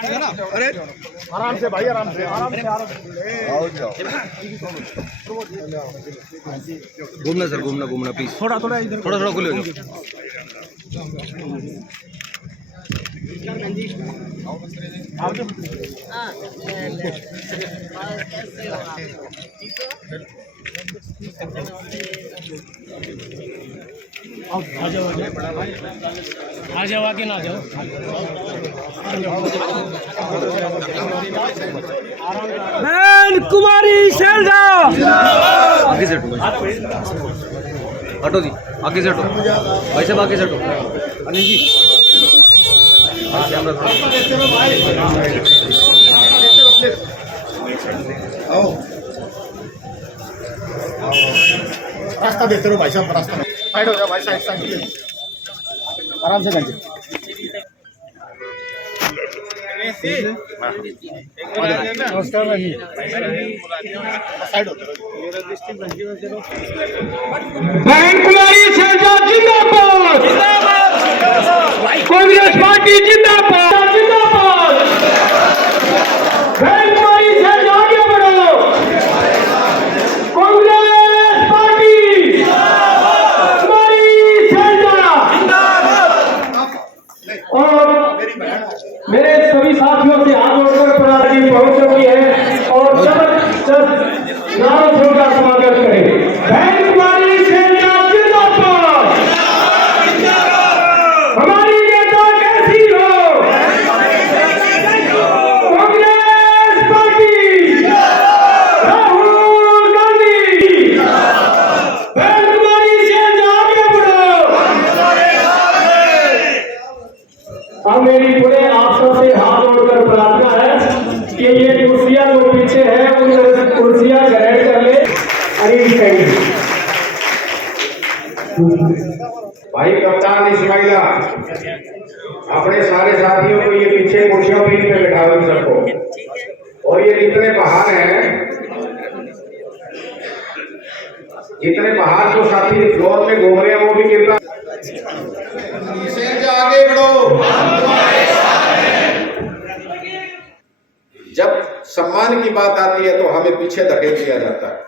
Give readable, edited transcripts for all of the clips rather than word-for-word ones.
अरे आराम से भाई, आराम से आओ जाओ। घूमना सर, घूमना प्लीज। थोड़ा खुले हो जाओ। आ जाओ, आके ना जाओ। बहन कुमारी शैलजा आगे से हटो जी, आगे से हटो भाई साहब, आगे से हटो। अनिल जी आओ, रास्ता देते रहो भाई साहब, रास्ता साइड हो जाओ भाई, साइड आराम से करके। नमस्कार भाई, साइड हो जाओ। बहन कुमारी शैलजा जिंदाबाद, कांग्रेस पार्टी जिंदाबाद, बहन कुमारी शैलजा आगे बढ़ो, कांग्रेस पार्टी कुमारी शैलजा। और मेरे सभी साथियों से हाथ जोड़कर प्रधानमंत्री पहुंच चुकी है और जबरदस्त नारों का स्वागत करें। बहन कुमारी शैलजा जिंदाबाद, हमारी नेता कैसी हो, कांग्रेस पार्टी, राहुल गांधी। बहन कुमारी शैलजा आगे बढ़ो। अब मेरी पूरे आप सबसे हाथ जोड़कर प्रार्थना है कि ये कुर्सियां जो पीछे है उन कुर्सियां ग्रहण कर ले। अनिल कहेंगे भाई कप्तान इस्माइला अपने सारे साथियों को ये पीछे कुर्सियों पे बैठाओ सबको। और ये जितने पहाड़ हैं, जितने पहाड़ जो साथी फ्लोर में घूम रहे हैं वो भी कितना आगे बढ़ो। जब सम्मान की बात आती है तो हमें पीछे धकेल दिया जाता है।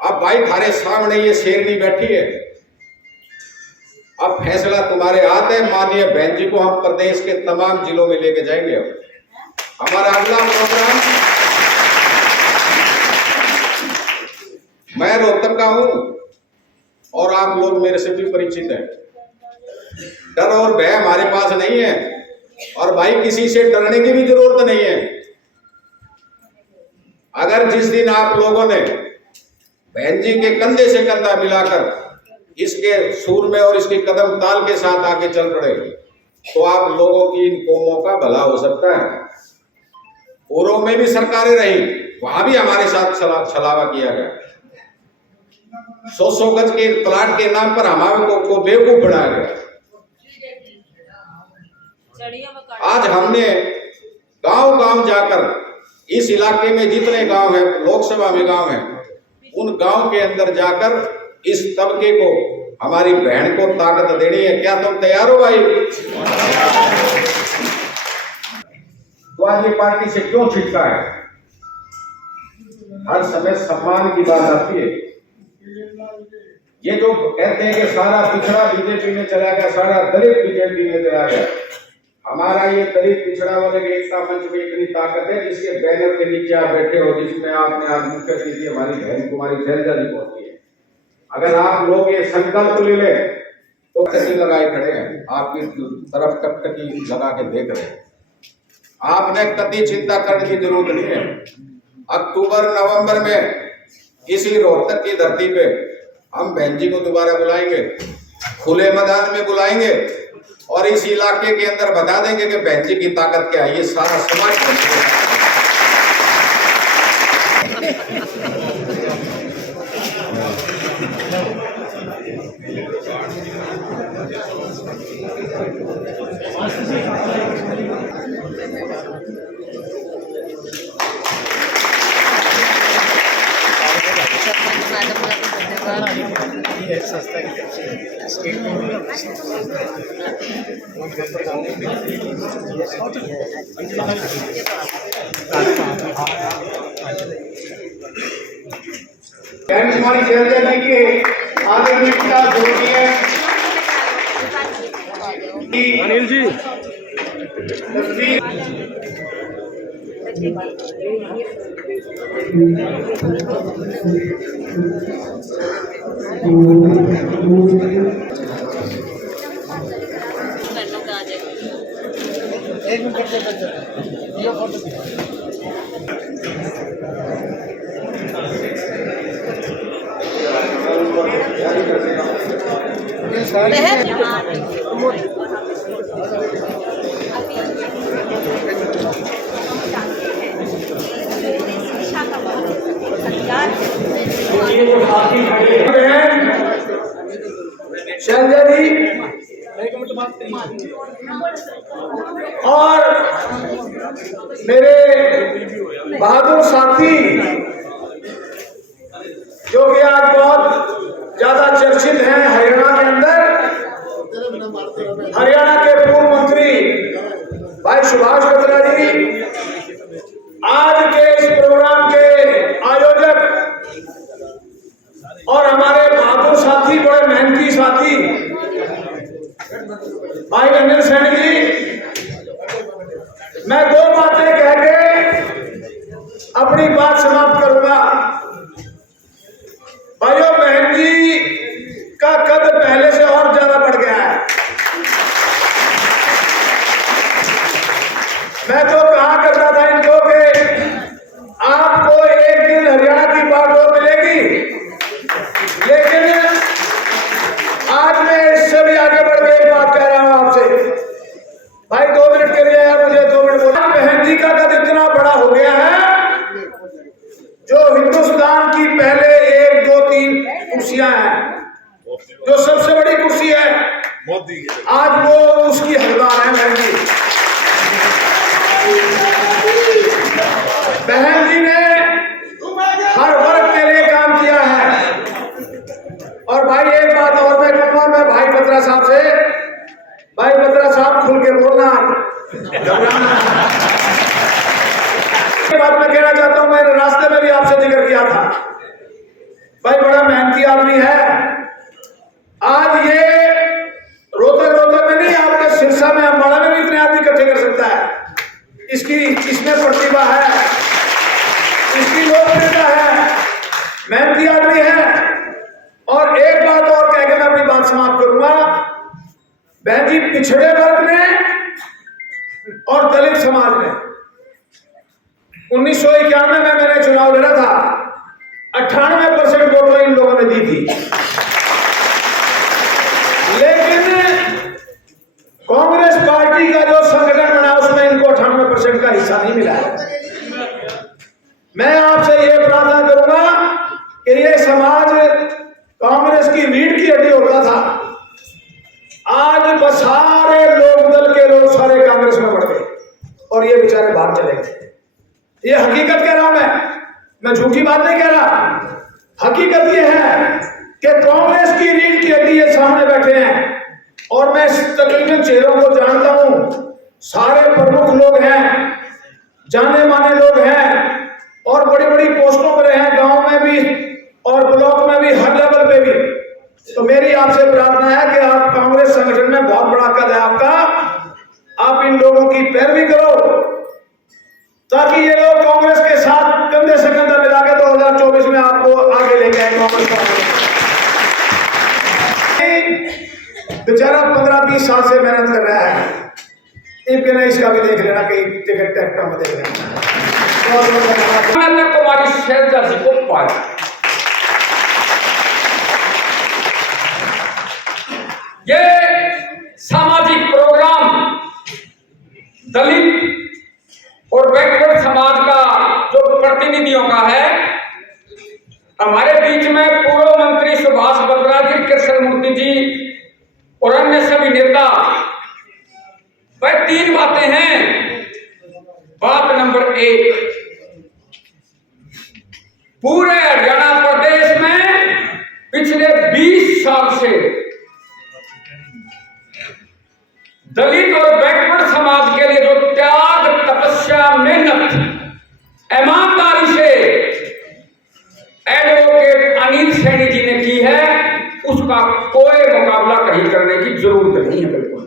अब भाई थारे सामने ये शेरनी बैठी है, अब फैसला तुम्हारे हाथ है। माननीय बहन जी को हम प्रदेश के तमाम जिलों में लेके जाएंगे। अब हमारा अगला प्रोग्राम, मैं रोहतक का हूं और आप लोग मेरे से भी परिचित हैं। डर और भय हमारे पास नहीं है और भाई किसी से डरने की भी जरूरत नहीं है। अगर जिस दिन आप लोगों ने बहन जी के कंधे से कंधा मिलाकर इसके सूर में और इसके कदम ताल के साथ आगे चल पड़े तो आप लोगों की इन कौमों का भला हो सकता है। पूर्व में भी सरकारें रही, वहां भी हमारे साथ छलावा किया गया। 100 गज के प्लाट के नाम पर हमारे को बेवकूफ बनाया गया। आज हमने गांव-गांव जाकर इस इलाके में जितने गांव हैं, लोकसभा में गांव हैं, उन गांव के अंदर जाकर इस तबके को, हमारी बहन को ताकत देनी है। क्या तुम तैयार हो भाई? तो आज ये पार्टी से क्यों छिटका है? हर समय सम्मान की बात आती है। ये जो कहते हैं कि सारा पिछड़ा बीजेपी में चला गया, सारा दलित बीजेपी में चला गया, हमारा ये दलित पिछड़ा वर्ग एकता मंच में इतनी ताकत है जिसके बैनर के नीचे आप बैठे हो, जिसमें आपने आज मुख्य अतिथि हमारी बहन कुमारी शैलजा जी पहुंची है। अगर आप लोग ये संकल्प ले ले तो कटी लगाए खड़े हैं, आपकी तरफ टकटकी लगा के देख रहे हैं। आपने कभी चिंता करने की जरूरत नहीं है। अक्टूबर नवंबर में इसी रोहतक की धरती पे हम बहन जी को दोबारा बुलाएंगे, खुले मैदान में बुलाएंगे और इस इलाके के अंदर बता देंगे कि बहन जी की ताकत क्या है। ये सारा समाज ये संस्था की तरफ से स्टेट कुमारी शैलजा जी के आदरणीयता जरूरी है। अनिल जी एक मिनट ये फोटो शैलजा जी और मेरे बहादुर साथी जो कि आज बहुत ज्यादा चर्चित हैं हरियाणा के अंदर, हरियाणा के पूर्व मंत्री भाई सुभाष बत्रा जी, आज के इस प्रोग्राम के आयोजक और हमारे बहादुर साथी, बड़े मेहनती साथी भाई अनिल सैनी जी, मैं दो बातें कह के अपनी बात समाप्त करूंगा। भाइयों, बहन जी का कद पहले से और ज्यादा बढ़ गया है। मैं तो कहा करता था इनको कि आपको एक दिन हरियाणा की बागडोर मिलेगी, लेकिन आज मैं इससे भी आगे बढ़ के एक बात कह रहा हूं आपसे। भाई 2 मिनट के लिए यार, मुझे 2 मिनट बोला। बहन जी का कद इतना बड़ा हो गया है, जो हिंदुस्तान की पहले 1, 2, 3 कुर्सियां हैं, जो सबसे बड़ी कुर्सी है आज वो उसकी हकदार है बहन जी। बहन जी ने हर वर्ग के लिए काम किया है। और भाई एक बात और मैं कहूंगा, मैं भाई बत्रा साहब से, भाई बत्रा साहब खुल के बोलना, बात मैं कहना चाहता हूं, मैंने रास्ते में भी आपसे जिक्र किया था, भाई बड़ा मेहनती आदमी है। आज ये रोते रोते में नहीं, आपके सिरसा में अम्बाड़ा में भी इतने आदमी इकट्ठे कर सकता है। इसमें प्रतिभा है, इसकी लोकप्रियता है, मेहनती आदमी है। और एक बात और कह के मैं अपनी बात समाप्त करूंगा। बहन जी, पिछड़े वर्ग ने और दलित समाज ने 1991 में मैंने चुनाव लड़ा था, 98% वोट इन लोगों ने दी थी, लेकिन कांग्रेस पार्टी का जो संगठन बना उसमें इनको 98% का हिस्सा नहीं मिला है। मैं आपसे ये प्रार्थना करूंगा कि ये समाज कांग्रेस की रीढ़ की हड्डी होता था, आज बस सारे लोक दल के लोग सारे कांग्रेस में बढ़ गए और ये बेचारे बाहर चले गए। ये हकीकत कह रहा हूं, मैं झूठी बात नहीं कह रहा। हकीकत ये है कि कांग्रेस की रीढ़ की हड्डी ये सामने बैठे हैं और मैं तकरीबन चेहरों को जानता हूं, सारे प्रमुख लोग हैं, जाने माने लोग हैं और बड़ी बड़ी पोस्टों पर हैं, गांव में भी और ब्लॉक में भी, हर लेवल पे भी। तो मेरी आपसे प्रार्थना है कि आप कांग्रेस संगठन में बहुत बड़ा कद है आपका, आप इन लोगों की पैरवी करो ताकि ये लोग कांग्रेस के साथ कंधे से कंधा मिला के 2024 में आपको आगे लेके आए। कांग्रेस बेचारा 15-20 साल से मेहनत कर रहा है, इनके नहीं इसका भी देख लेना, कहीं टिकट टैक्टर में देख लेना। कुमारी शैलजा जी को पाया, ये सामाजिक प्रोग्राम दलित और बैकवर्ड समाज का जो प्रतिनिधियों का है, हमारे बीच में पूर्व मंत्री सुभाष बत्रा जी, कृष्णमूर्ति जी और अन्य सभी नेता। वह 3 बातें हैं। बात नंबर 1, पूरे हरियाणा प्रदेश में पिछले 20 साल से दलित और बैकवर्ड समाज के लिए जो त्याग, तपस्या, मेहनत, ईमानदारी से एडवोकेट अनिल सैनी जी ने की है, उसका कोई मुकाबला कहीं करने की जरूरत नहीं है। बिल्कुल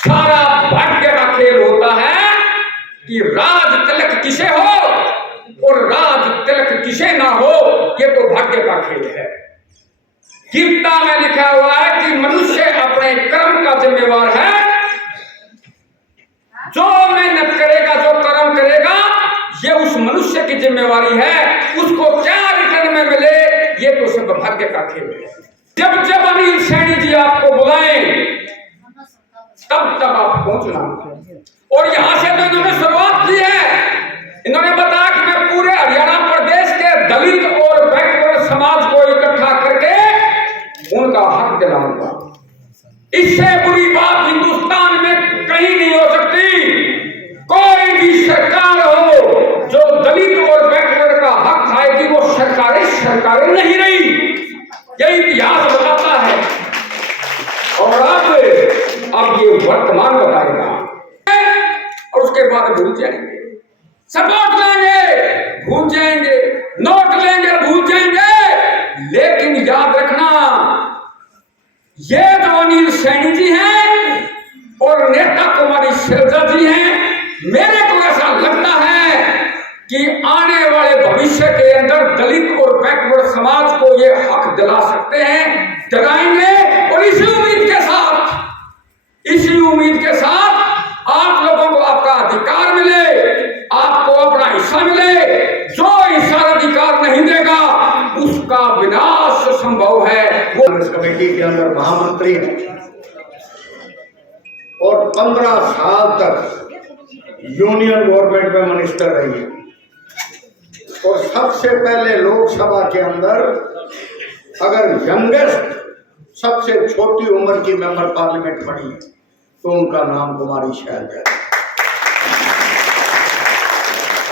सारा भाग्य का खेल होता है कि राज तिलक किसे हो और राज तिलक किसे ना हो, ये तो भाग्य का खेल है। गीता में लिखा हुआ है कि मनुष्य अपने कर्म का जिम्मेवार है। जो मेहनत करेगा, जो कर्म करेगा, ये उस मनुष्य की जिम्मेवारी है। उसको क्या रिटर्न में मिले, ये तो सिर्फ भाग्य का खेल है। जब जब अनिल सैनी जी आपको बुलाएं, तब तब आप पहुंचना। और यहां से तो इन्होंने शुरुआत की है। इन्होंने बताया कि मैं पूरे हरियाणा प्रदेश के दलित और बैकवर्ड समाज को इकट्ठा करके उनका हक दिलाऊंगा। इससे बुरी बात हिंदुस्तान में कहीं नहीं हो सकती। कोई भी सरकार हो जो दलित और बैकवर्ड का हक खाएगी, वो सरकारें नहीं रही। यही इतिहास बताता है। और अब ये वर्तमान बताएगा और उसके बाद भूल जाएंगे। सपोर्ट लेंगे, भूल जाएंगे, नोट लेंगे, भूल जाएंगे। लेकिन याद रखना, ये जो अनिल सैनी जी हैं और नेता कुमारी शैलजा जी हैं, मेरे को ऐसा लगता है कि आने वाले भविष्य के अंदर दलित और बैकवर्ड समाज को ये हक दिला सकते हैं, दिलाएंगे। और इसी उम्मीद के साथ आप लोगों को आपका अधिकार मिले, आपको अपना हिस्सा मिले। जो हिस्सा अधिकार नहीं देगा, उसका विनाश संभव है। वो कांग्रेस कमेटी के अंदर महामंत्री हैं और 15 साल तक यूनियन गवर्नमेंट में मिनिस्टर रही है। और सबसे पहले लोकसभा के अंदर अगर यंगेस्ट, सबसे छोटी उम्र की मेंबर पार्लियामेंट बनी है, तो उनका नाम कुमारी शैलजा है।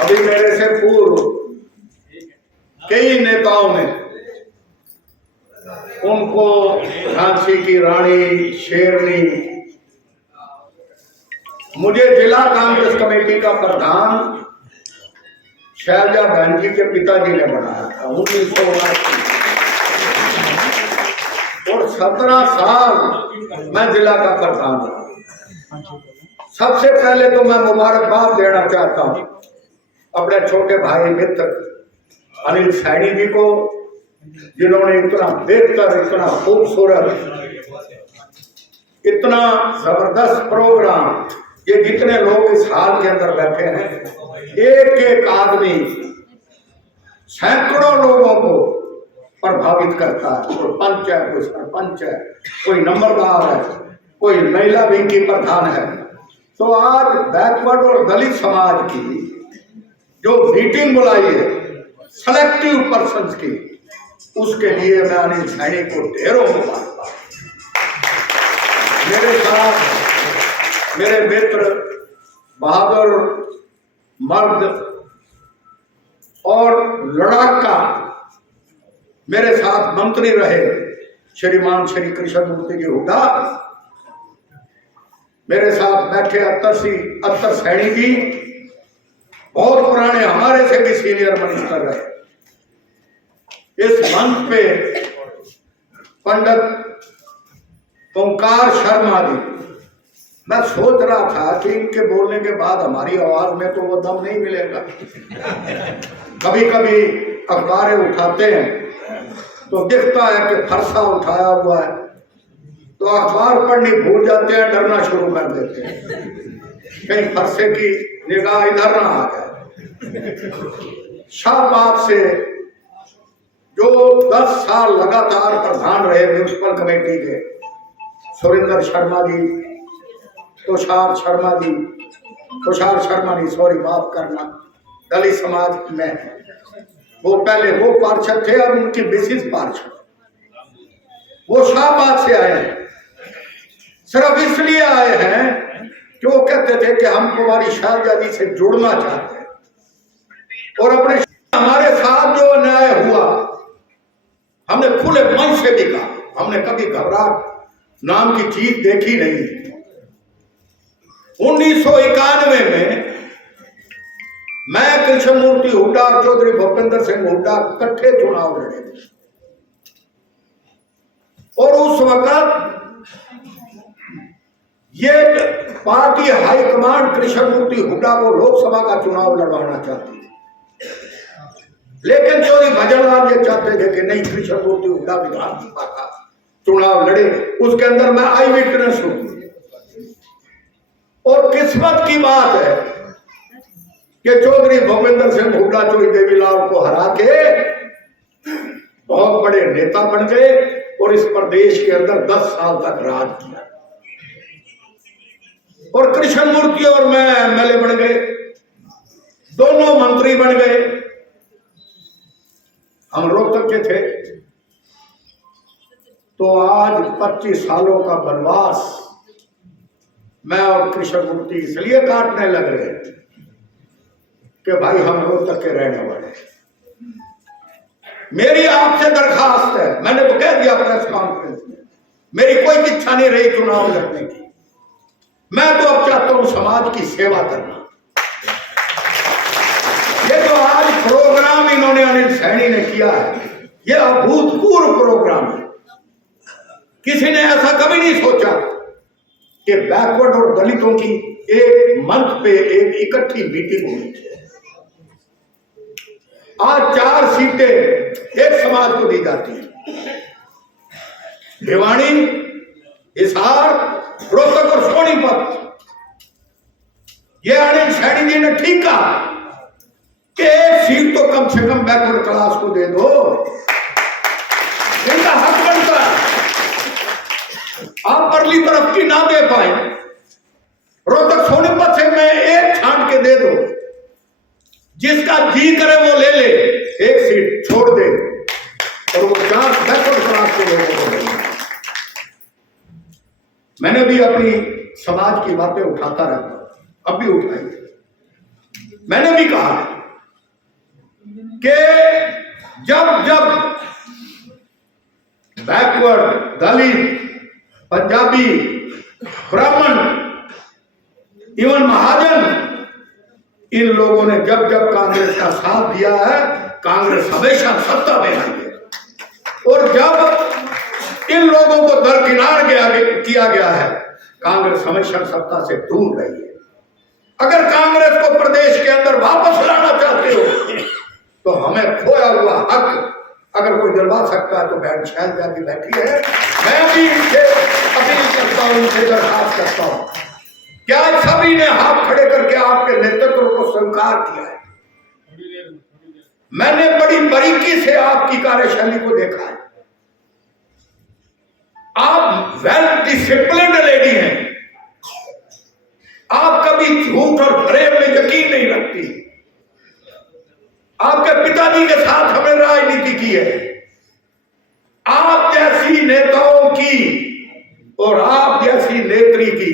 अभी मेरे से पूर्व कई नेताओं ने उनको झांसी की रानी, शेरनी, मुझे जिला कांग्रेस कमेटी का प्रधान शैलजा बहन जी के पिताजी ने बनाया था 1979। और 17 साल मैं जिला का प्रधान रहा। सबसे पहले तो मैं मुबारकबाद देना चाहता हूं अपने छोटे भाई मित्र अनिल सैनी जी को, जिन्होंने इतना बेहतर, इतना खूबसूरत, इतना जबरदस्त प्रोग्राम, ये जितने लोग इस हाल के अंदर बैठे हैं, एक एक आदमी सैकड़ों लोगों को प्रभावित करता है। कोई पंच है, कोई सरपंच है, कोई नंबरदार है, कोई महिला विंग की प्रधान है। तो आज बैकवर्ड और दलित समाज की जो मीटिंग बुलाई है सेलेक्टिव पर्सन्स की, उसके लिए मैं अनिल सैनी को ढेरों मुबारकबाद। मेरे साथ मेरे मित्र, बहादुर मर्द और लड़ाका मेरे साथ मंत्री रहे श्रीमान श्री कृष्ण मूर्ति जी हुड्डा, मेरे साथ बैठे अत्तर सैनी जी, बहुत पुराने, हमारे से भी सीनियर मिनिस्टर रहे। इस मंच पे पंडित ओंकार शर्मा जी, मैं सोच रहा था कि इनके बोलने के बाद हमारी आवाज में तो वो दम नहीं मिलेगा। कभी कभी अखबारें उठाते हैं तो दिखता है कि फरसा उठाया हुआ है, तो अखबार पढ़नी भूल जाते हैं, डरना शुरू कर देते हैं कहीं फरसे की निगाह इधर ना आ जाए। शाहबाद से जो 10 साल लगातार प्रधान रहे म्यूनिसिपल कमेटी के, सुरेंद्र शर्मा जी, तुषार शर्मा जी, सॉरी माफ करना, दलित समाज में वो पहले वो पार्षद थे, अब उनकी बेसिस पार्षद, वो शाहबाद से आए हैं। सिर्फ इसलिए आए हैं कि वो कहते थे कि हम कुमारी शैलजा जी से जुड़ना चाहते हैं और अपने हमारे साथ खुले मन से भी कहा, हमने कभी घबराहट नाम की चीज देखी नहीं। 1991 में मैं कृष्णमूर्ति हुड्डा और चौधरी भूपेंद्र सिंह हुड्डा इकट्ठे चुनाव लड़े और उस वक्त ये पार्टी हाईकमांड कृष्णमूर्ति हुड्डा को लोकसभा का चुनाव लड़वाना चाहती थी, लेकिन चौधरी भजनलाल ये चाहते थे कि नहीं, कृष्णमूर्ति हुड्डा विधानसभा का चुनाव लड़े। उसके अंदर मैं आई विटनेस हूं। और किस्मत की बात है कि चौधरी भूपेंद्र सिंह हुड्डा चौधरी देवीलाल को हरा के बहुत बड़े नेता बन गए और इस प्रदेश के अंदर 10 साल तक राज किया। और कृष्णमूर्ति और मैं एमएलए बन गए, दोनों मंत्री बन गए। हम रोहतक के थे। तो आज 25 सालों का वनवास मैं और कृष्णमूर्ति इसलिए काटने लग रहे कि भाई हम रोहतक के रहने वाले हैं। मेरी आपसे दरखास्त है, मैंने तो कह दिया प्रेस कॉन्फ्रेंस में, मेरी कोई इच्छा नहीं रही चुनाव लड़ने की। मैं तो अब चाहता हूं समाज की सेवा करना। ये जो आज प्रोग्राम इन्होंने अनिल सैनी ने किया है, ये अभूतपूर्व प्रोग्राम है। किसी ने ऐसा कभी नहीं सोचा कि बैकवर्ड और दलितों की एक मंच पे एक इकट्ठी मीटिंग हुई। आज 4 सीटें एक समाज को दी जाती है, भिवानी, हिसार, रोहतक और सोनीपत। ये अनिल सैनी जी ने ठीक कहा कि एक सीट तो कम से कम बैकवर्ड क्लास को दे दो, इनका हक बनता है। आप परली तरफ की ना दे पाए, रोहतक सोनीपत से मैं एक छांट के दे दो, जिसका जी करे वो ले ले, एक सीट छोड़ दे और वो 4 बैकवर्ड क्लास के लोगों को दे। मैंने भी अपनी समाज की बातें उठाता रहता, अब भी उठाई। मैंने भी कहा कि जब जब बैकवर्ड, दलित, पंजाबी, ब्राह्मण, इवन महाजन, इन लोगों ने जब जब कांग्रेस का साथ दिया है, कांग्रेस हमेशा सत्ता में आई है। और जब इन लोगों को दरकिनार किया गया है, कांग्रेस हमेशा सत्ता से दूर रही है। अगर कांग्रेस को प्रदेश के अंदर वापस लाना चाहते हो तो हमें खोया हुआ हक अगर कोई दिलवा सकता है तो बहन शैल जाती बैठी है। मैं भी इनसे अपील करता हूं, इनसे दरखास्त करता हूं, क्या सभी ने हाथ खड़े करके आपके नेतृत्व को स्वीकार किया है? मैंने बड़ी बारीकी से आपकी कार्यशैली को देखा है। आप वेल डिसिप्लिन्ड लेडी हैं। आप कभी झूठ और फरेब में यकीन नहीं रखती। आपके पिताजी के साथ हमने राजनीति की है। आप जैसी नेताओं की और आप जैसी नेत्री की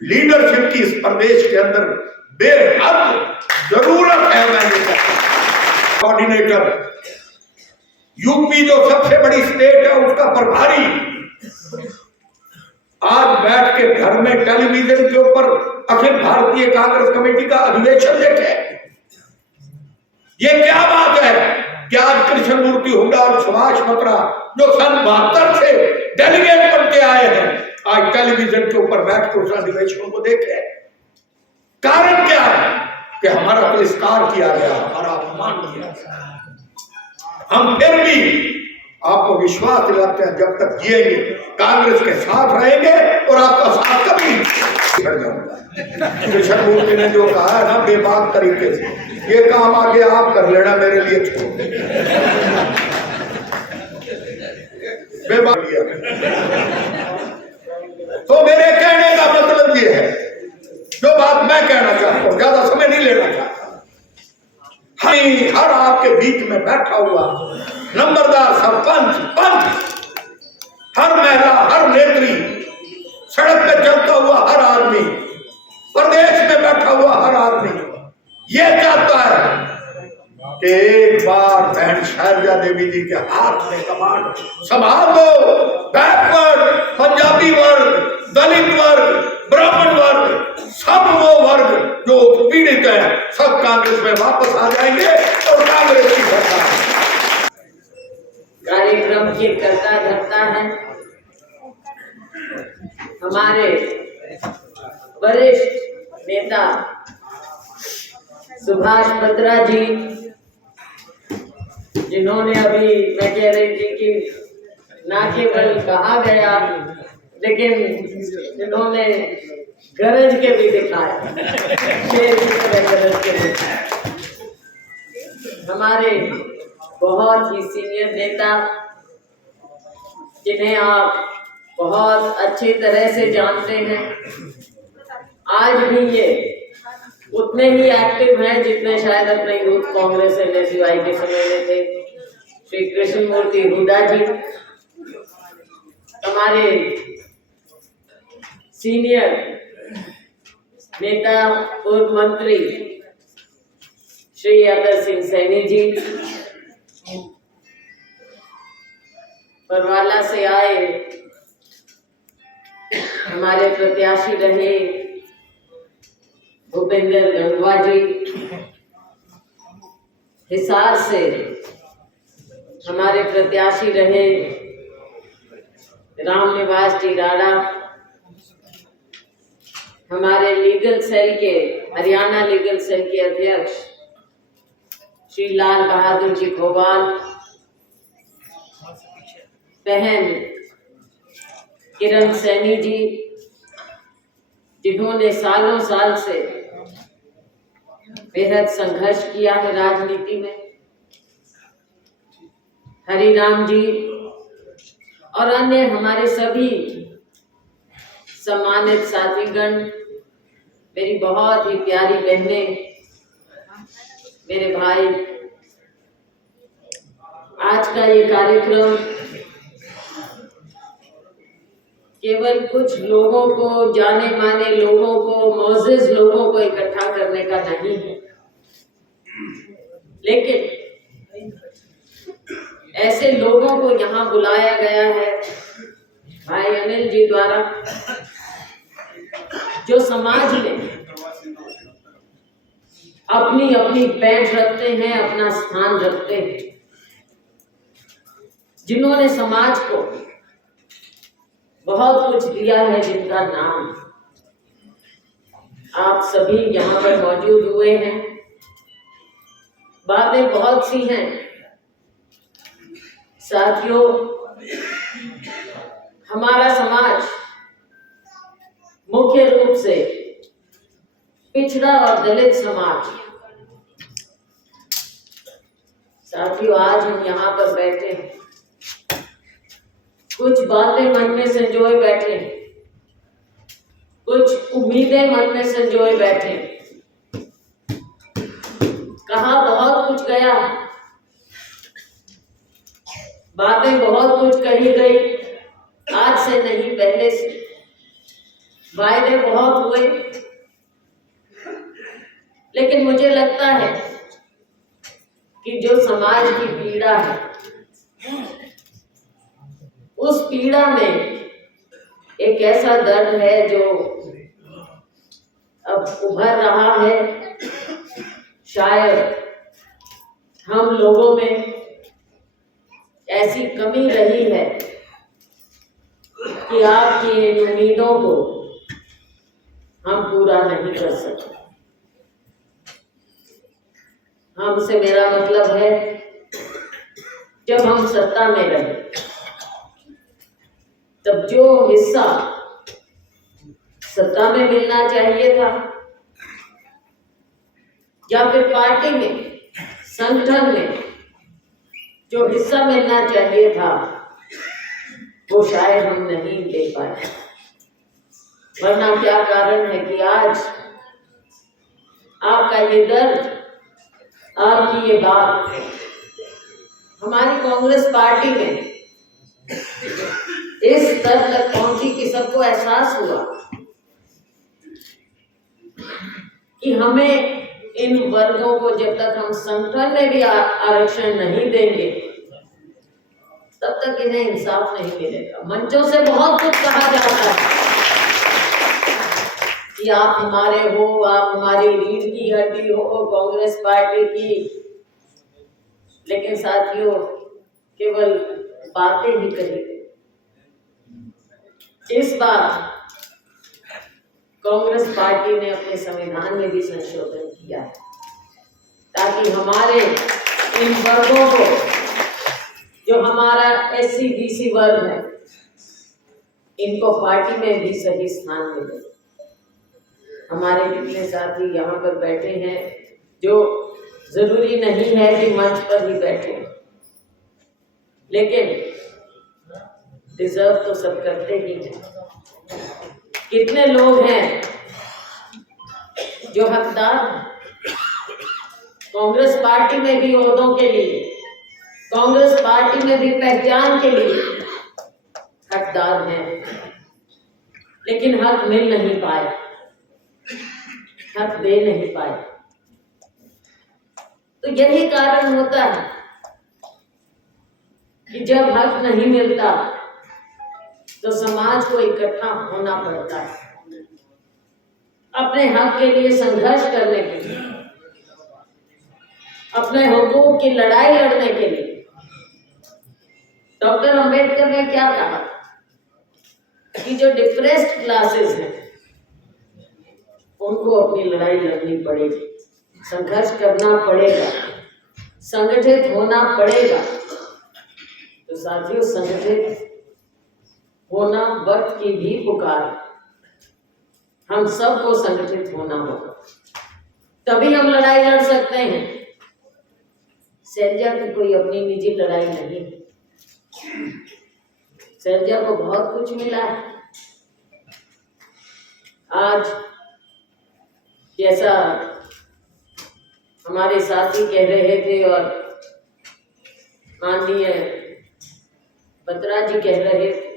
लीडरशिप की इस प्रदेश के अंदर बेहद जरूरत है। मैंने कोऑर्डिनेटर, यूपी जो सबसे बड़ी स्टेट है उसका प्रभारी आज बैठ के घर में टेलीविजन के ऊपर अखिल भारतीय कांग्रेस कमेटी का अधिवेशन देखे। ये क्या बात है कि आज कृष्णमूर्ति हुड्डा और सुभाष बत्रा जो सन 72 से डेलीगेट बन के आए हैं, आज टेलीविजन के ऊपर बैठ के उस अधिवेशन को देखे। कारण क्या है कि हमारा तिरस्कार किया गया, हमारा अपमान किया गया। हम फिर भी आपको विश्वास दिलाते हैं, जब तक जिएंगे कांग्रेस के साथ रहेंगे और आपका साथ कभी नहीं जाऊंगा। कृष्णमूर्ति ने जो कहा है ना बेबाक तरीके से, ये काम आगे आप कर लेना, मेरे लिए छोड़ बेबाक किया। तो मेरे कहने का मतलब ये है, जो बात मैं कहना चाहता हूं, ज्यादा समय नहीं लेना चाहता। हर आपके बीच में बैठा हुआ नंबरदार सरपंच, पंच, हर महिला, हर नेत्री, सड़क पे चलता हुआ हर आदमी, प्रदेश में बैठा हुआ हर आदमी ये चाहता है कि एक बार बहन शैलजा देवी जी के हाथ में कमांड संभाल दो। बैकवर्ड पंजाबी वर्ग, दलित वर्ग, ब्राह्मण वर्ग, सब वो वर्ग जो पीड़ित है, सब कांग्रेस में वापस आ जाएंगे और कांग्रेस की सरकार। कार्यक्रम के करता धरता है हमारे वरिष्ठ नेता सुभाष बत्रा जी, जिन्होंने अभी मैं कह रही थी कि ना केवल कहा गया लेकिन जिन्होंने गरज के भी दिखाया, शेर की तरह गरज के दिखाया। हमारे बहुत ही सीनियर नेता, जिन्हें आप बहुत अच्छी तरह से जानते हैं, आज भी ये उतने ही एक्टिव हैं जितने शायद अपने यूथ कांग्रेस NSUI के समय में थे। श्री कृष्ण मूर्ति हुड्डा जी, हमारे सीनियर नेता पूर्व मंत्री श्री अतर सिंह सैनी जी, परवाला से आए हमारे प्रत्याशी रहे भूपेंद्र गंगवा जी, हिसार से हमारे प्रत्याशी रहे रामनिवास जी राणा, हमारे लीगल सेल के हरियाणा लीगल सेल के अध्यक्ष श्री लाल बहादुर जी खोबाल, बहन किरण सैनी जी, जिन्होंने सालों साल से बेहद संघर्ष किया है राजनीति में, हरिराम जी और अन्य हमारे सभी सम्मानित साथीगण, मेरी बहुत ही प्यारी बहनें, मेरे भाई, आज का ये कार्यक्रम केवल कुछ लोगों को, जाने माने लोगों को, मोअज़्ज़िज़ लोगों को इकट्ठा करने का नहीं है, लेकिन ऐसे लोगों को यहाँ बुलाया गया है भाई अनिल जी द्वारा, जो समाज में अपनी अपनी पैठ रखते हैं, अपना स्थान रखते हैं, जिन्होंने समाज को बहुत कुछ दिया है, जिनका नाम आप सभी यहाँ पर मौजूद हुए हैं। बातें बहुत सी हैं साथियों, हमारा समाज मुख्य रूप से पिछड़ा और दलित समाज। साथियों, आज हम यहाँ पर बैठे हैं, कुछ बातें मन में संजोए बैठे, कुछ उम्मीदें मन में संजोए बैठे। कहा बहुत कुछ गया, बातें बहुत कुछ कही गई, आज से नहीं पहले से वायदे बहुत हुए, लेकिन मुझे लगता है कि जो समाज की पीड़ा है, उस पीड़ा में एक ऐसा दर्द है जो अब उभर रहा है। शायद हम लोगों में ऐसी कमी रही है कि आपकी इन उम्मीदों को हम पूरा नहीं कर सके। हमसे मेरा मतलब है, जब हम सत्ता में रहे तब जो हिस्सा सत्ता में मिलना चाहिए था या फिर पार्टी में, संगठन में जो हिस्सा मिलना चाहिए था, वो शायद हम नहीं ले पाए। वरना क्या कारण है कि आज आपका ये दर्द, आपकी ये बात हमारी कांग्रेस पार्टी में इस स्तर तक पहुंची कि सबको एहसास हुआ कि हमें इन वर्गों को जब तक हम संगठन में भी आरक्षण नहीं देंगे, तब तक इन्हें इंसाफ नहीं मिलेगा। मंचों से बहुत कुछ कहा जाता है कि आप हमारे हो, आप हमारी रीढ़ की हड्डी हो कांग्रेस पार्टी की, लेकिन साथियों केवल बातें ही कही। इस बार कांग्रेस पार्टी ने अपने संविधान में भी संशोधन किया है ताकि हमारे इन वर्गों को, जो हमारा SC BC वर्ग है, इनको पार्टी में भी सही स्थान मिले। हमारे कितने साथी यहाँ पर बैठे हैं जो जरूरी नहीं है कि मंच पर ही बैठे, लेकिन डिजर्व तो सब करते ही हैं। कितने लोग हैं जो हकदार हैं कांग्रेस पार्टी में भी ओहदों के लिए, कांग्रेस पार्टी में भी पहचान के लिए हकदार हैं, लेकिन हक मिल नहीं पाए, हक दे नहीं पाए। तो यही कारण होता है कि जब हक नहीं मिलता तो समाज को इकट्ठा होना पड़ता है अपने हक के लिए संघर्ष करने के लिए, अपने हुकूक की लड़ाई लड़ने के लिए। डॉक्टर अंबेडकर ने क्या कहा कि जो डिप्रेस्ड क्लासेस हैं उनको अपनी लड़ाई लड़नी पड़ेगी, संघर्ष करना पड़ेगा, संगठित होना पड़ेगा। तो साथियों, संगठित होना वक्त की भी पुकार, हम सबको संगठित होना होगा, तभी हम लड़ाई लड़ सकते हैं। सैलजा की कोई अपनी निजी लड़ाई नहीं है, सैलजा को बहुत कुछ मिला है। आज जैसा हमारे साथी कह रहे थे और माननीय बत्रा जी कह रहे थे,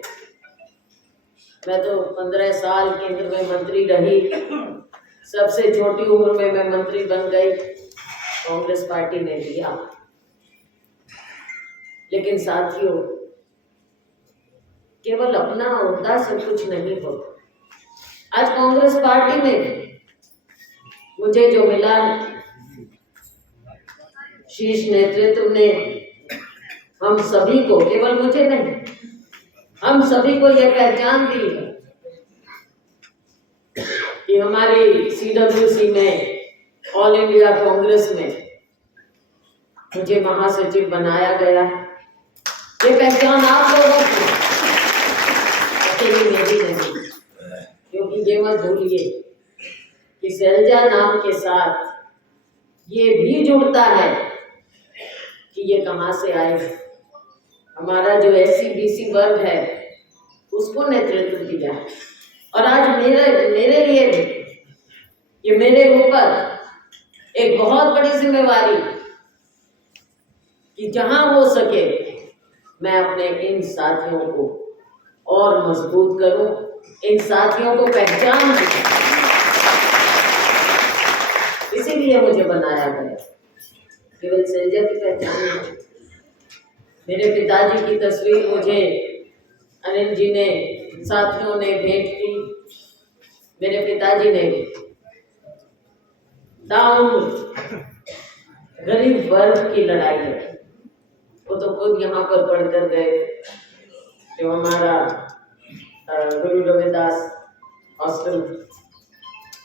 मैं तो 15 साल केंद्र में मंत्री रही, सबसे छोटी उम्र में मैं मंत्री बन गई, कांग्रेस पार्टी ने दिया। लेकिन साथियों, केवल अपना ओहदा से कुछ नहीं होता। आज कांग्रेस पार्टी में मुझे जो मिला है, शीर्ष नेतृत्व ने हम सभी को, केवल मुझे नहीं, हम सभी को यह पहचान दी है कि हमारी CWC में, ऑल इंडिया कांग्रेस में मुझे महासचिव बनाया गया है। ये पहचान आप लोगों की, अकेली मेरी नहीं, क्योंकि ये मत भूलिए कि सैलजा नाम के साथ ये भी जुड़ता है कि ये कहाँ से आए। हमारा जो SC BC वर्ग है उसको नेतृत्व दिया है। और आज मेरे लिए भी ये मेरे ऊपर एक बहुत बड़ी जिम्मेवारी कि जहां हो सके मैं अपने इन साथियों को और मजबूत करूं, इन साथियों को पहचान दूं। इसीलिए मुझे बनाया गया, केवल सैलजा की पहचान नहीं। मेरे पिताजी की तस्वीर मुझे अनिल जी ने, साथियों ने भेंट की। मेरे पिताजी ने डाउन गरीब वर्ग की लड़ाई लड़ी, वो तो खुद यहाँ पर पढ़कर गए, जो हमारा गुरु रविदास हॉस्टल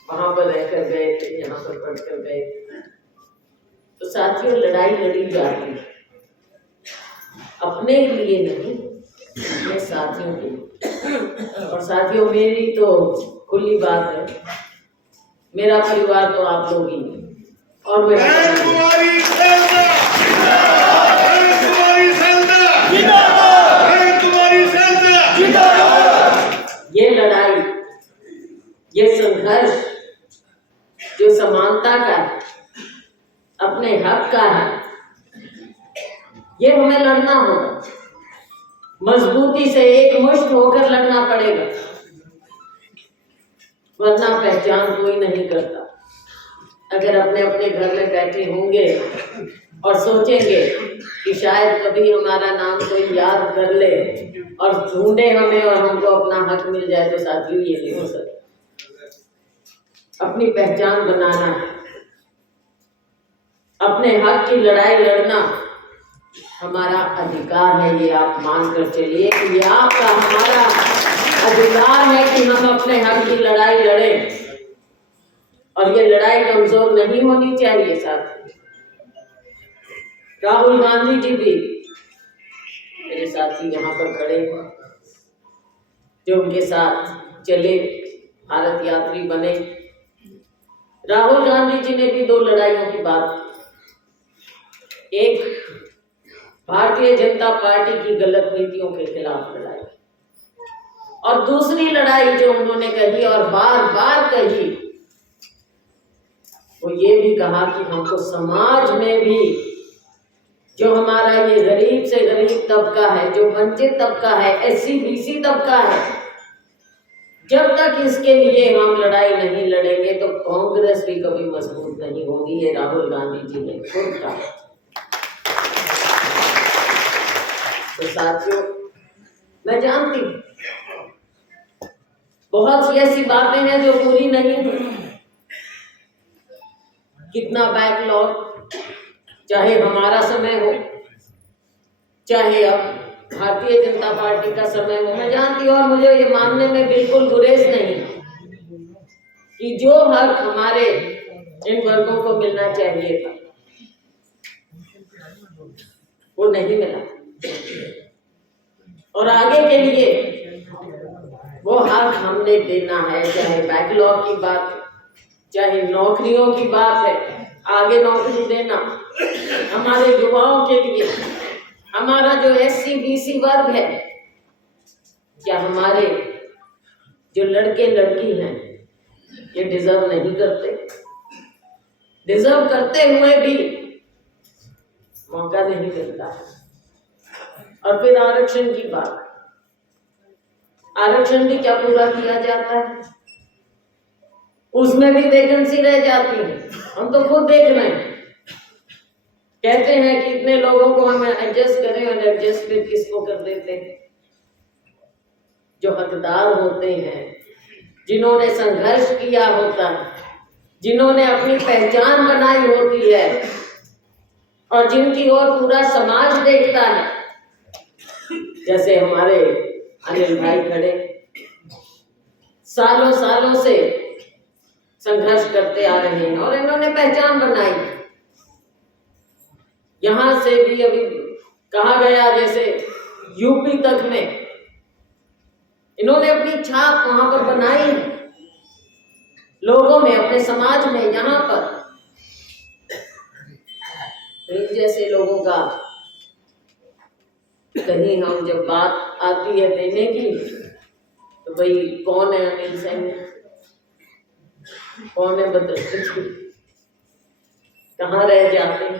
वहाँ पर रहकर गए थे, यहाँ पर पढ़कर गए। तो साथियों, लड़ाई लड़ी जाती है अपने लिए नहीं, अपने साथियों के लिए। और साथियों, मेरी तो खुली बात है, मेरा परिवार तो आप लोग ही हैं और मेरा ये लड़ाई, ये संघर्ष जो समानता का है, अपने हक का है, ये हमें लड़ना होगा। मजबूती से एकमुश्त होकर लड़ना पड़ेगा, वरना पहचान कोई नहीं करता। अगर अपने अपने घर में बैठे होंगे और सोचेंगे कि शायद कभी हमारा नाम कोई याद कर ले और ढूंढे हमें और हमको अपना हक मिल जाए, तो साथियों ये नहीं हो सकता। अपनी पहचान बनाना है, अपने हक की लड़ाई लड़ना हमारा अधिकार है। ये आप मान कर चलिए कि ये आपका हमारा अधिकार है कि हम अपने हक की लड़ाई लड़ें, और ये लड़ाई कमजोर नहीं होनी चाहिए। साथ राहुल गांधी जी भी मेरे साथी यहाँ पर खड़े हैं, जो उनके साथ चले, भारत यात्री बने। राहुल गांधी जी ने भी दो लड़ाइयों की बात, एक भारतीय जनता पार्टी की गलत नीतियों के खिलाफ लड़ाई, और दूसरी लड़ाई जो उन्होंने कही और बार बार कही, वो ये भी कहा कि हमको समाज में भी जो हमारा ये गरीब से गरीब तबका है, जो वंचित तबका है, SC BC तबका है, जब तक इसके लिए हम लड़ाई नहीं लड़ेंगे तो कांग्रेस भी कभी मजबूत नहीं होगी। ये राहुल गांधी जी ने खुद कहा। तो साथियों, मैं जानती हूँ बहुत सी ऐसी बातें हैं जो पूरी नहीं हुई। कितना बैकलॉग, चाहे हमारा समय हो, चाहे अब भारतीय जनता पार्टी का समय हो, मैं जानती हूँ और मुझे ये मानने में बिल्कुल गुरेज नहीं कि जो हक हमारे इन वर्गों को मिलना चाहिए था वो नहीं मिला, और आगे के लिए वो हक हमने देना है। चाहे बैकलॉग की बात, चाहे नौकरियों की बात है, आगे नौकरी देना हमारे युवाओं के लिए, हमारा जो SC BC वर्ग है, क्या हमारे जो लड़के लड़की हैं ये डिजर्व नहीं करते? डिजर्व करते हुए भी मौका नहीं मिलता है। और फिर आरक्षण की बात, आरक्षण भी क्या पूरा किया जाता है? उसमें भी वैकेंसी रह जाती है। हम तो खुद देख रहे हैं, कहते हैं कि इतने लोगों को हम एडजस्ट करें, और एडजस्ट फिर किसको कर देते हैं? जो हकदार होते हैं, जिन्होंने संघर्ष किया होता है, जिन्होंने अपनी पहचान बनाई होती है, और जिनकी ओर पूरा समाज देखता है, जैसे हमारे अनिल भाई खड़े, सालों सालों से संघर्ष करते आ रहे हैं और इन्होंने पहचान बनाई। यहां से भी अभी कहा गया जैसे यूपी तक में इन्होंने अपनी छाप वहां पर बनाई है, लोगों में, अपने समाज में। यहाँ पर इन जैसे लोगों का कहीं हम जब बात आती है देने की, तो भाई कौन है अनिल सैनी, कौन है बद्र, कहाँ रह जाते हैं,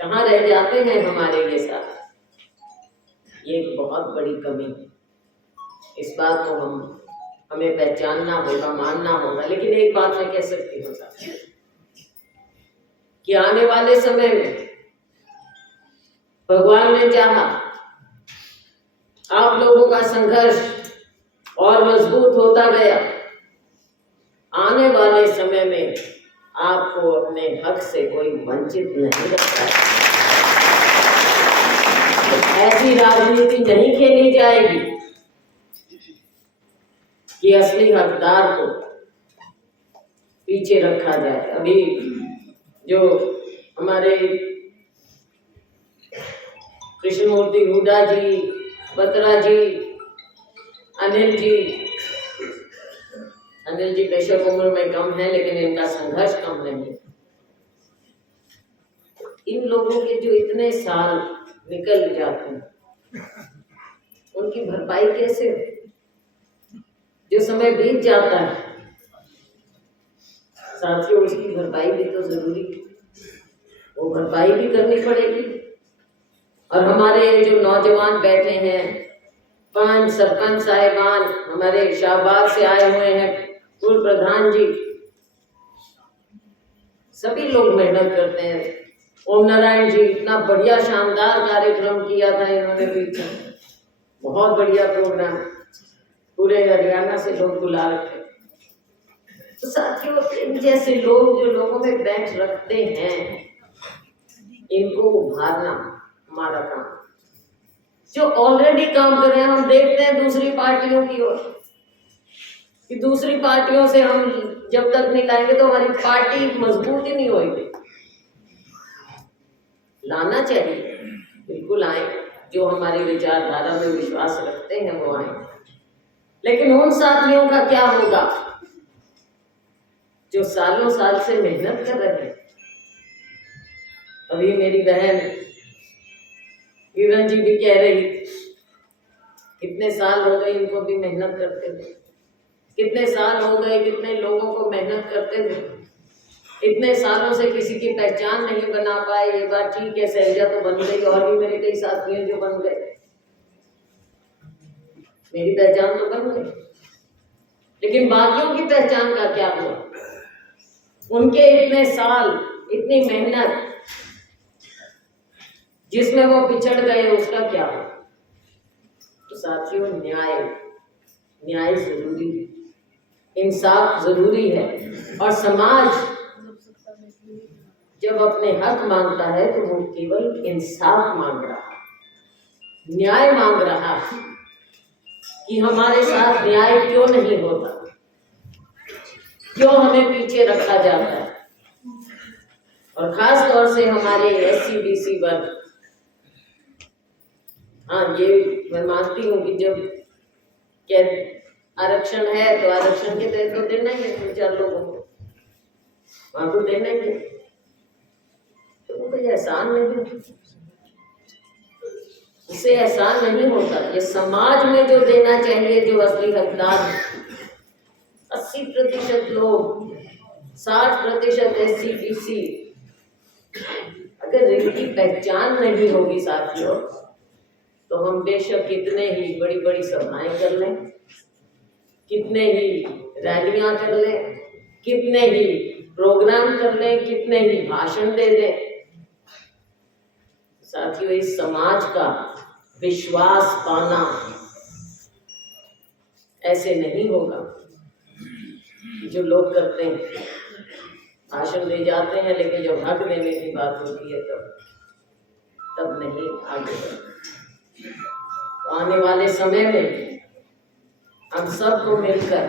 कहाँ रह जाते हैं हमारे ये साथ। ये एक बहुत बड़ी कमी है। इस बात को हमें पहचानना होगा, मानना होगा। लेकिन एक बात मैं कह सकती हूँ साथियों, कि आने वाले समय में भगवान ने चाहा, आप लोगों का संघर्ष और मजबूत होता गया। आने वाले समय में आपको अपने हक से कोई वंचित नहीं रखता। ऐसी राजनीति नहीं खेली जाएगी कि असली हकदार को पीछे रखा जाए। अभी जो हमारे कृष्णमूर्ति हुड्डा जी, बत्रा जी, अनिल जी बेशक उम्र में कम है, लेकिन इनका संघर्ष कम नहीं। इन लोगों के जो इतने साल निकल जाते हैं, उनकी भरपाई कैसे हो? जो समय बीत जाता है साथियों, उसकी भरपाई भी तो जरूरी है, वो भरपाई भी करनी पड़ेगी। और हमारे जो नौजवान बैठे हैं, 5 सरपंच साहिबान, हमारे शाहबाद से आए हुए हैं पूर्व प्रधान जी, सभी लोग मेहनत करते हैं। ओम नारायण जी इतना बढ़िया शानदार कार्यक्रम किया था इन्होंने बीच में, बहुत बढ़िया प्रोग्राम, पूरे हरियाणा से लोग बुला रखे। तो साथियों, इन जैसे लोग जो लोगों में बैंक रखते हैं, इनको उभारना हमारा काम। जो ऑलरेडी काम कर रहे हैं, हम देखते हैं दूसरी पार्टियों की ओर कि दूसरी पार्टियों से हम जब तक नहीं लाएंगे तो हमारी पार्टी मजबूत ही नहीं होगी। लाना चाहिए, बिल्कुल आए, जो हमारी विचारधारा में विश्वास रखते हैं वो आए। लेकिन उन साथियों का क्या होगा जो सालों साल से मेहनत कर रहे हैं? अभी मेरी बहन किरण जी भी कह रही थी, कितने साल हो गए इनको भी मेहनत करते थे, कितने साल हो गए, कितने लोगों को मेहनत करते थे, इतने सालों से किसी की पहचान नहीं बना पाए। ये बात ठीक है, शैलजा तो बन गई, और भी मेरे कई साथी हैं जो बन गए, मेरी पहचान तो बन गई, लेकिन बाकियों की पहचान का क्या हुआ? उनके इतने साल, इतनी मेहनत जिसमें वो पिछड़ गए, उसका क्या हुआ? तो साथियों, न्याय जरूरी है, इंसाफ जरूरी है। और समाज जब अपने हक मांगता है तो वो केवल इंसाफ मांग रहा है, न्याय मांग रहा है कि हमारे साथ न्याय क्यों नहीं होता, क्यों हमें पीछे रखा जाता है। और खास तौर से हमारे SC BC वर्ग, हाँ ये मैं मानती हूँ कि जब क्या आरक्षण है तो आरक्षण के तहत तो देना ही है 2-4 लोगों को, वहां तो देना ही है, तो वो कोई एहसान नहीं, इससे एहसान नहीं होता। ये समाज में जो देना चाहिए, जो असली हकदार है, 80% लोग, 60% SC BC, अगर इनकी पहचान नहीं होगी साथियों, तो हम बेशक कितने ही बड़ी बड़ी सभाएं कर लें, कितने ही रैलियां कर लें, कितने ही प्रोग्राम कर लें, कितने ही भाषण दे दें, साथियों इस समाज का विश्वास पाना ऐसे नहीं होगा। जो लोग करते हैं, भाषण दे जाते हैं, लेकिन जब हक देने की बात होती है तब नहीं आगे बढ़ते। तो आने वाले समय में हम सबको मिलकर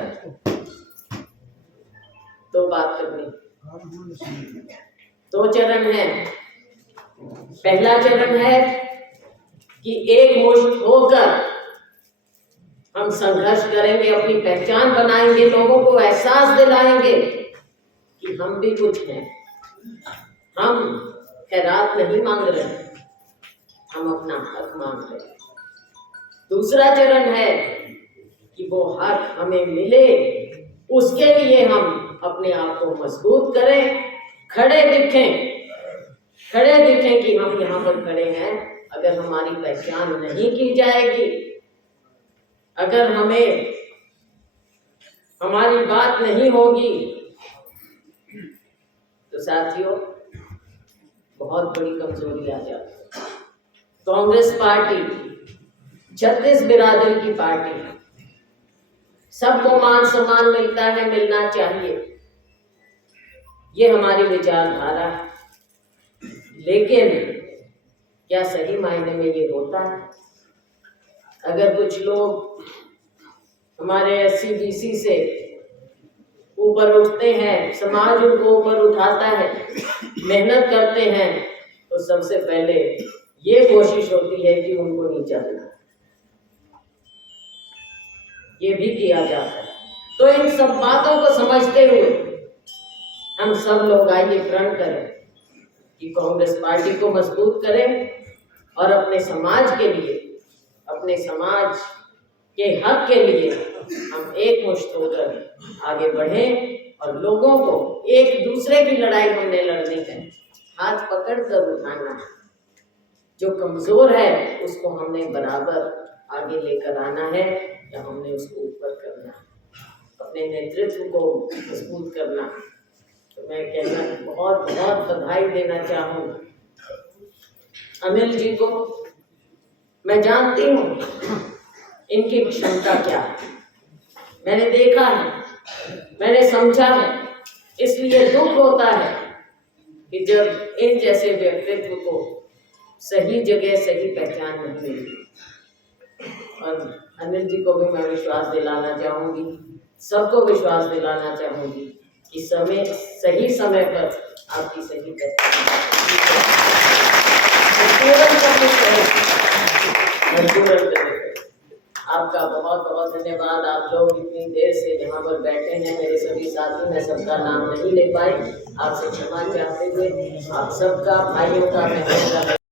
दो बात करनी, 2 चरण है। पहला चरण है कि एकमुश्त होकर हम संघर्ष करेंगे, अपनी पहचान बनाएंगे, लोगों को एहसास दिलाएंगे कि हम भी कुछ हैं, हम खैरात नहीं मांग रहे, हम अपना हक मांग रहे हैं। दूसरा चरण है कि वो हक हमें मिले, उसके लिए हम अपने आप को मजबूत करें, खड़े दिखें कि हम यहाँ पर खड़े हैं। अगर हमारी पहचान नहीं की जाएगी, अगर हमें हमारी बात नहीं होगी, तो साथियों बहुत बड़ी कमजोरी आ जाती है। कांग्रेस पार्टी 36 बिरादरी की पार्टी है, सबको मान सम्मान मिलता है, मिलना चाहिए, ये हमारी विचारधारा है। लेकिन क्या सही मायने में ये होता है? अगर कुछ लोग हमारे SC BC से ऊपर उठते हैं, समाज उनको ऊपर उठाता है, मेहनत करते हैं, तो सबसे पहले ये कोशिश होती है कि उनको नीचा दिखाएं, ये भी किया जाता है। तो इन सब बातों को समझते हुए हम सब लोग आइए प्रण करें कि कांग्रेस पार्टी को मजबूत करें और अपने समाज के लिए, अपने समाज के हक के लिए हम एकमुश्त होकर आगे बढ़ें। और लोगों को एक दूसरे की लड़ाई हमने लड़नी है, हाथ पकड़ कर उठाना है, जो कमजोर है उसको हमने बराबर आगे लेकर आना है, या हमने उसको ऊपर करना है, अपने नेतृत्व को मजबूत करना। तो मैं कहना बहुत बहुत बधाई देना चाहूँ अनिल जी को मैं जानती हूँ इनकी क्षमता क्या है, मैंने देखा है, मैंने समझा है। इसलिए दुख होता है कि जब इन जैसे व्यक्तित्व को सही जगह सही पहचान नहीं मिलती। और अनिल जी को भी मैं विश्वास दिलाना चाहूँगी, सबको विश्वास दिलाना चाहूँगी कि सही समय पर आपकी सही पहचान। आपका बहुत बहुत धन्यवाद। आप लोग इतनी देर से यहाँ पर बैठे हैं, मेरे सभी साथी, मैं सबका नाम नहीं ले पाई, आपसे क्षमा चाहते हुए आप सबका, भाइयों का, बहनों का